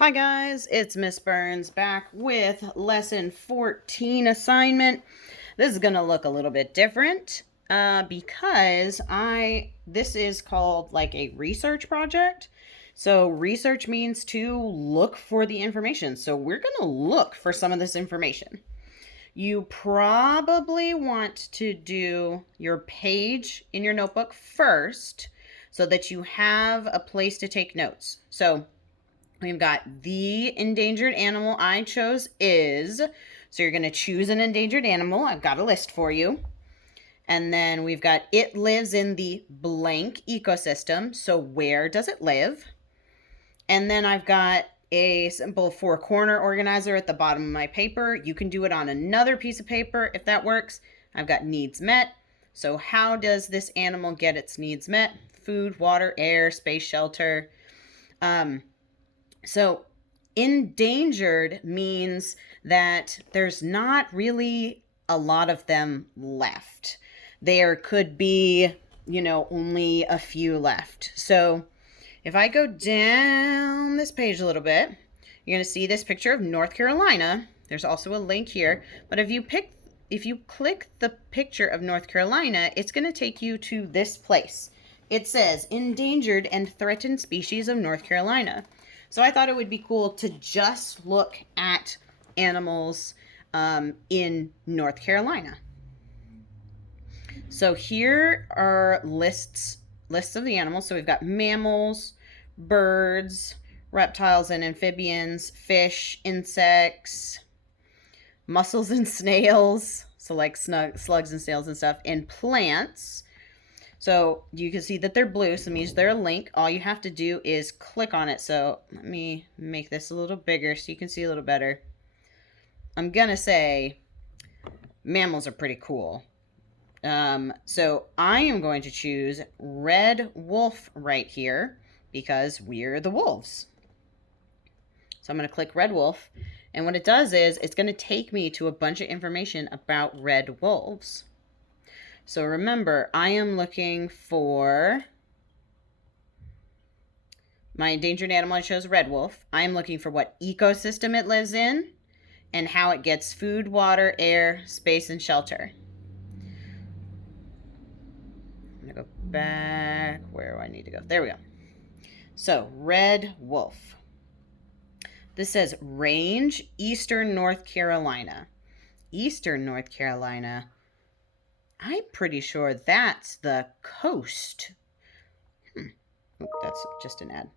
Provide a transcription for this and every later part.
Hi guys, it's Miss Burns back with lesson 14 assignment. This is going to look a little bit different because this is called like a research project. So research means to look for the information. So we're going to look for some of this information. You probably want to do your page in your notebook first so that you have a place to take notes. So we've got the endangered animal I chose is. So you're going to choose an endangered animal. I've got a list for you. And then we've got it lives in the blank ecosystem. So where does it live? And then I've got a simple four-corner organizer at the bottom of my paper. You can do it on another piece of paper if that works. I've got needs met. So how does this animal get its needs met? Food, water, air, space, shelter. So endangered means that there's not really a lot of them left. There could be, only a few left. So if I go down this page a little bit, you're going to see this picture of North Carolina. There's also a link here. But if you click the picture of North Carolina, it's going to take you to this place. It says Endangered and Threatened Species of North Carolina. So I thought it would be cool to just look at animals in North Carolina. So here are lists of the animals. So we've got mammals, birds, reptiles and amphibians, fish, insects, mussels and snails, so like slugs and snails and stuff, and plants. So you can see that they're blue, so it means they're a link. All you have to do is click on it. So let me make this a little bigger so you can see a little better. I'm going to say mammals are pretty cool. So I am going to choose red wolf right here because we're the wolves. So I'm going to click red wolf. And what it does is it's going to take me to a bunch of information about red wolves. So remember, I am looking for my endangered animal. I chose red wolf. I am looking for what ecosystem it lives in and how it gets food, water, air, space, and shelter. I'm going to go back. Where do I need to go? There we go. So red wolf. This says range, Eastern North Carolina. Eastern North Carolina. I'm pretty sure that's the coast. Oh, that's just an ad.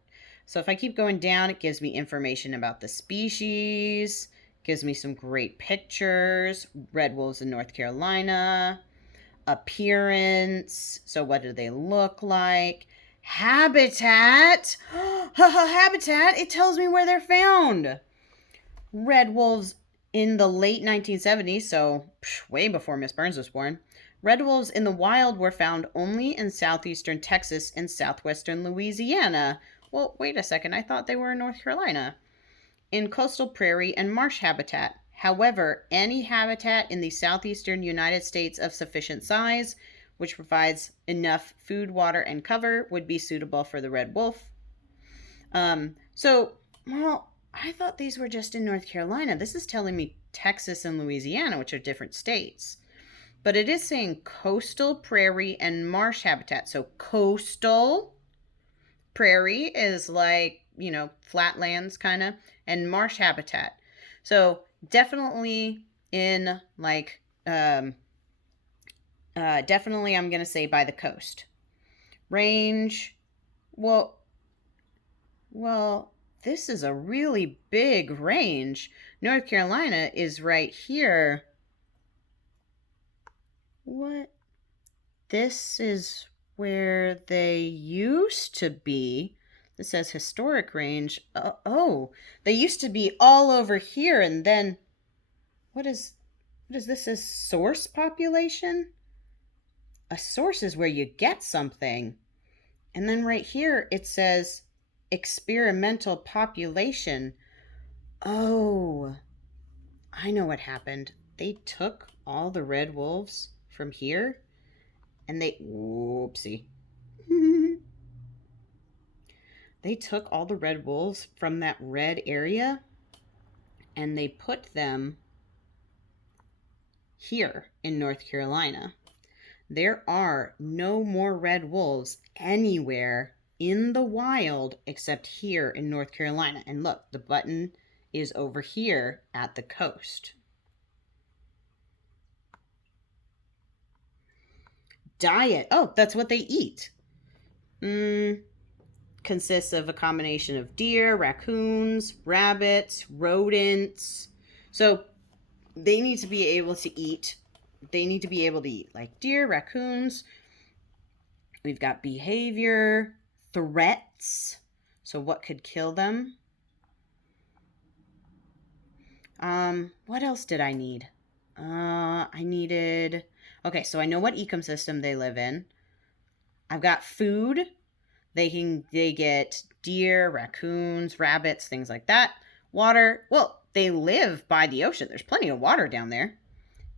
So if I keep going down, it gives me information about the species, gives me some great pictures, red wolves in North Carolina, appearance, so what do they look like, habitat, habitat, it tells me where they're found. Red wolves in the late 1970s, so way before Miss Burns was born. Red wolves in the wild were found only in southeastern Texas and southwestern Louisiana. Well, wait a second, I thought they were in North Carolina. In coastal prairie and marsh habitat. However, any habitat in the southeastern United States of sufficient size, which provides enough food, water, and cover, would be suitable for the red wolf. I thought these were just in North Carolina. This is telling me Texas and Louisiana, which are different states. But it is saying coastal prairie and marsh habitat. So coastal prairie is like, flatlands kind of, and marsh habitat. So definitely in like, definitely I'm going to say by the coast. Range, well, this is a really big range. North Carolina is right here. What? This is where they used to be. This says historic range. They used to be all over here, and then what is this? Is source population? A source is where you get something. And then right here it says experimental population. Oh, I know what happened. They took all the red wolves from here and whoopsie. they took all the red wolves from that red area and they put them here in North Carolina. There are no more red wolves anywhere in the wild except here in North Carolina. And look, the button is over here at the coast. Diet. Oh, that's what they eat. Consists of a combination of deer, raccoons, rabbits, rodents. So they need to be able to eat. They need to be able to eat like deer, raccoons. We've got behavior, threats. So what could kill them? What else did I need? I needed... Okay, so I know what ecosystem they live in. I've got food. They get deer, raccoons, rabbits, things like that. Water. Well, they live by the ocean. There's plenty of water down there.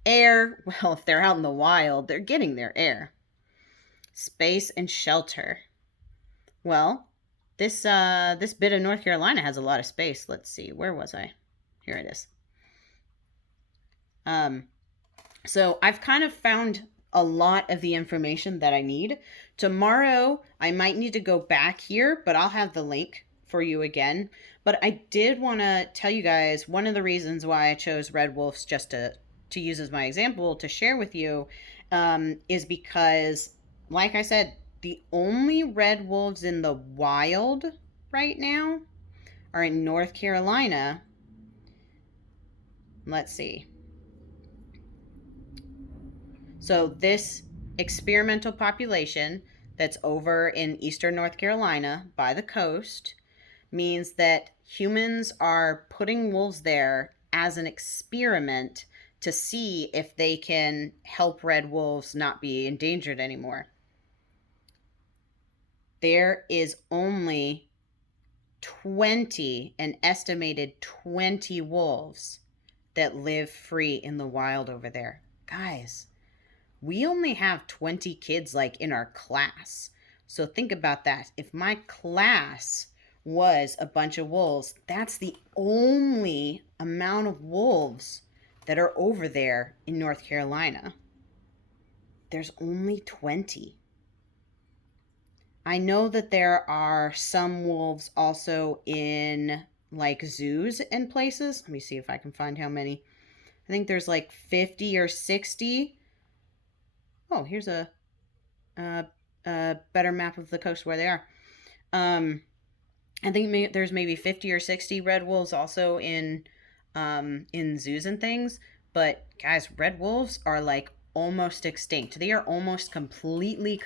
Air. Well, if they're out in the wild, they're getting their air. Space and shelter. Well, this bit of North Carolina has a lot of space. Let's see. Where was I? Here it is. So I've kind of found a lot of the information that I need. Tomorrow, I might need to go back here, but I'll have the link for you again. But I did want to tell you guys one of the reasons why I chose red wolves just to use as my example to share with you is because, like I said, the only red wolves in the wild right now are in North Carolina. Let's see. So this experimental population that's over in eastern North Carolina by the coast means that humans are putting wolves there as an experiment to see if they can help red wolves not be endangered anymore. There is only 20, an estimated 20 wolves that live free in the wild over there. Guys, we only have 20 kids like in our class. So think about that. If my class was a bunch of wolves, that's the only amount of wolves that are over there in North Carolina. There's only 20. I know that there are some wolves also in like zoos and places. Let me see if I can find how many. I think there's like 50 or 60. Oh, here's a better map of the coast where they are. I think there's maybe 50 or 60 red wolves also in zoos and things. But guys, red wolves are like almost extinct. They are almost completely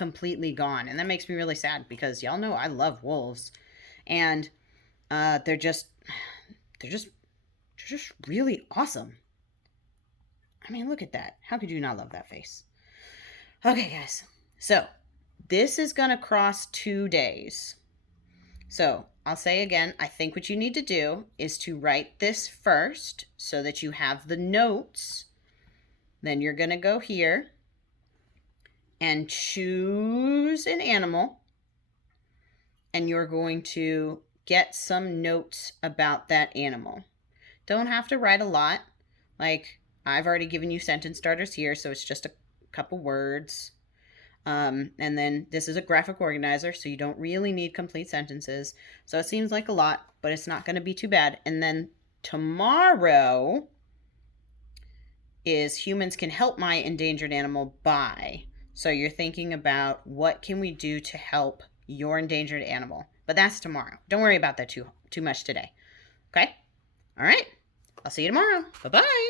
gone, and that makes me really sad because y'all know I love wolves, and they're just really awesome. I mean, look at that. How could you not love that face? Okay, guys. So this is gonna cross 2 days. So I'll say again, I think what you need to do is to write this first so that you have the notes. Then you're going to go here and choose an animal. And you're going to get some notes about that animal. Don't have to write a lot. Like, I've already given you sentence starters here, so it's just a couple words. And then this is a graphic organizer, so you don't really need complete sentences. So it seems like a lot, but it's not going to be too bad. And then tomorrow is humans can help my endangered animal by. So you're thinking about what can we do to help your endangered animal. But that's tomorrow. Don't worry about that too much today. Okay? All right. I'll see you tomorrow. Bye-bye.